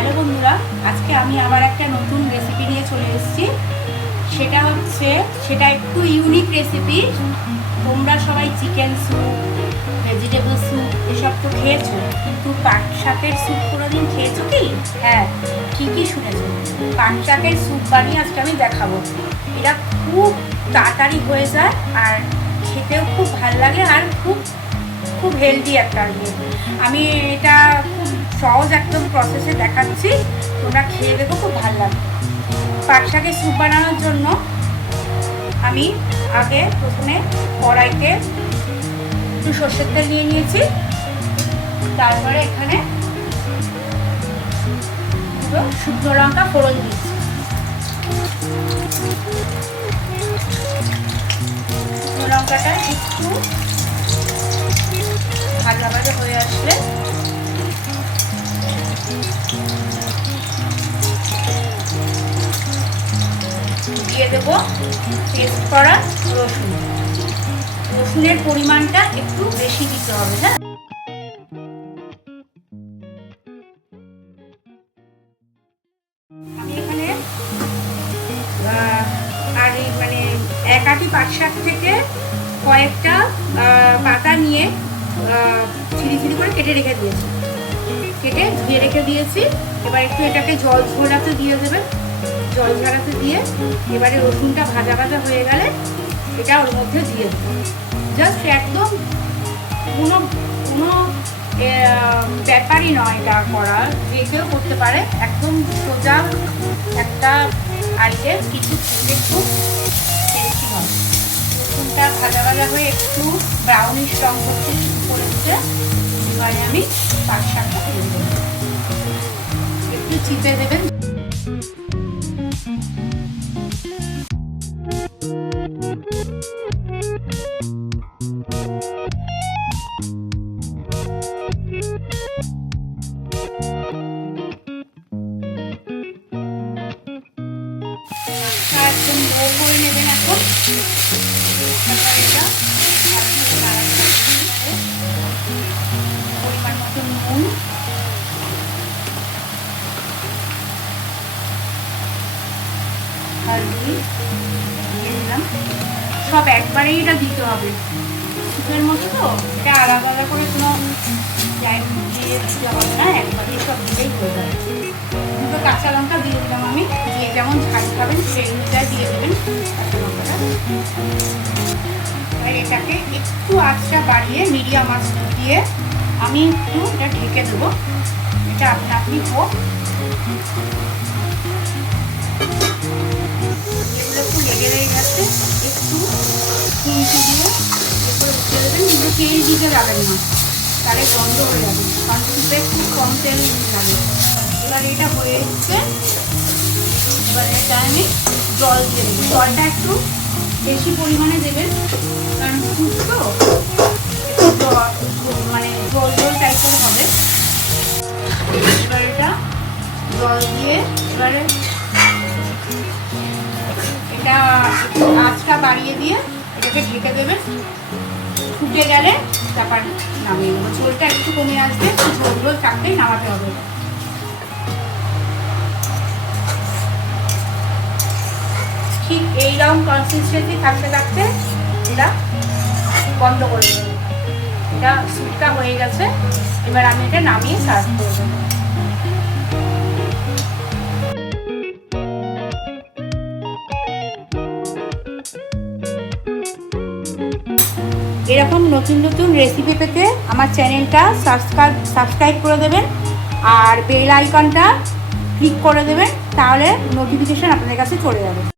Hello বন্ধুরা, আজকে আমি আবার একটা নতুন রেসিপি নিয়ে চলে এসেছি। সেটা একটু ইউনিক রেসিপি। তোমরা সবাই চিকেন স্যুপ, ভেজিটেবল স্যুপ এসব তো খেয়েছো, কিন্তু পাট শাকের স্যুপ কোনোদিন খেয়েছো কি? হ্যাঁ, ঠিকই শুনেছো, পাট শাকের স্যুপ বানিয়ে আজকে আমি দেখাবো। এটা খুব তাড়াতাড়ি হয়ে যায় আর খেতেও খুব ভালো লাগে আর খুব খুব হেলদি একটা ইয়ে। আমি এটা খুব সহজ একদম প্রসেসে দেখাচ্ছি, তোমরা খেয়ে দেখো, খুব ভালো লাগবে। পাট শাকের স্যুপ বানানোর জন্য আমি আগে প্রথমে কড়াইতে একটু সর্ষের তেল নিয়ে নিয়েছি। তারপরে এখানে দুটো শুকনো লঙ্কা ফোড়ন দিচ্ছি। শুকনো লঙ্কাটা একটু ভাজা হয়ে আসলে দিয়ে দেবো পেস্ট করা রসুন। রসুনের পরিমাণটা একটু বেশি দিতে হবে। হ্যাঁ, আমি এখানে আর মানে এক আটি পাট শাক থেকে কয়েকটা পাতা নিয়ে ছিঁড়ি করে কেটে রেখে দিয়েছি, কেটে ধুয়ে রেখে দিয়েছি। এবার একটু এটাকে জল ঝরাতে দিয়ে দেবেন। জল ঝরাতে দিয়ে এবারে রসুনটা ভাজা হয়ে গেলে এটা ওর মধ্যে দিয়ে দেবেন। জাস্ট একদম কোনো ব্যাপারই নয় এটা করা, যে কেউ করতে পারে, একদম সোজা একটা আইটেম, কিছু খেতে খুব টেস্টি হয়। রসুনটা ভাজা হয়ে একটু ব্রাউনিশ রং করতে শুরু করেছে। এবারে আমি পাট শাকটা দিয়ে দেবো, একটু চিপে দেবেন। একদম লো করে নেবেন এখন। এটা পরিমাণ মতো নুন, হলদি দিয়ে দিলাম। সব একবারেই এটা দিতে হবে, স্যুপের মতো তো এটা আলাদা করে কোনো দিয়ে দিতে হবে না, একবারে সব দিলেই হয়ে যাবে। দুটো কাঁচা লঙ্কা দিয়ে দিলাম আমি, দিয়ে যেমন ঝাল খাবেন সেই অনুযায়ী দিয়ে দেবেন কাঁচা লঙ্কাটা। আর এটাকে একটু আঁচটা বাড়িয়ে মিডিয়াম আঁচ দিয়ে আমি একটু এটা ঢেকে দেবো। এটা আপনি হোক, এগুলো একটু লেগে গেছে, একটু খুঁটি দিয়ে এরপরে উঠে দেবেন, কিন্তু তেল দিতে যাবেন না, তাহলে গন্ধ হয়ে যাবে, কারণ স্যুপে একটু কম তেল লাগে। এবার এটা হয়ে এসছে, এবার এটা আমি জল দিয়ে দেবো। জলটা একটু বেশি পরিমাণে দেবেন, কারণ স্যুপ তো একটু মানে জল টাইপের হবে। এবার এটা জল দিয়ে এবারে এটা আঁচটা বাড়িয়ে দিয়ে এটাকে ঢেকে দেবেন। ফুটে গেলে তারপর নামিয়ে দেবো। ঝোলটা একটু কমে আসবে, ঝোল থাকতেই নামাতে হবে। ঠিক এইরকম কনসিস্টেন্সি থাকতে এটা বন্ধ করে দেবো। এটা স্যুপটা হয়ে গেছে, এবার আমি এটা নামিয়ে সার্ভ করে দেবো। এরকম নতুন রেসিপি পেতে আমার চ্যানেলটা সাবস্ক্রাইব করে দেবেন আর বেল আইকনটা ক্লিক করে দেবেন, তাহলে নোটিফিকেশান আপনাদের কাছে চলে যাবে।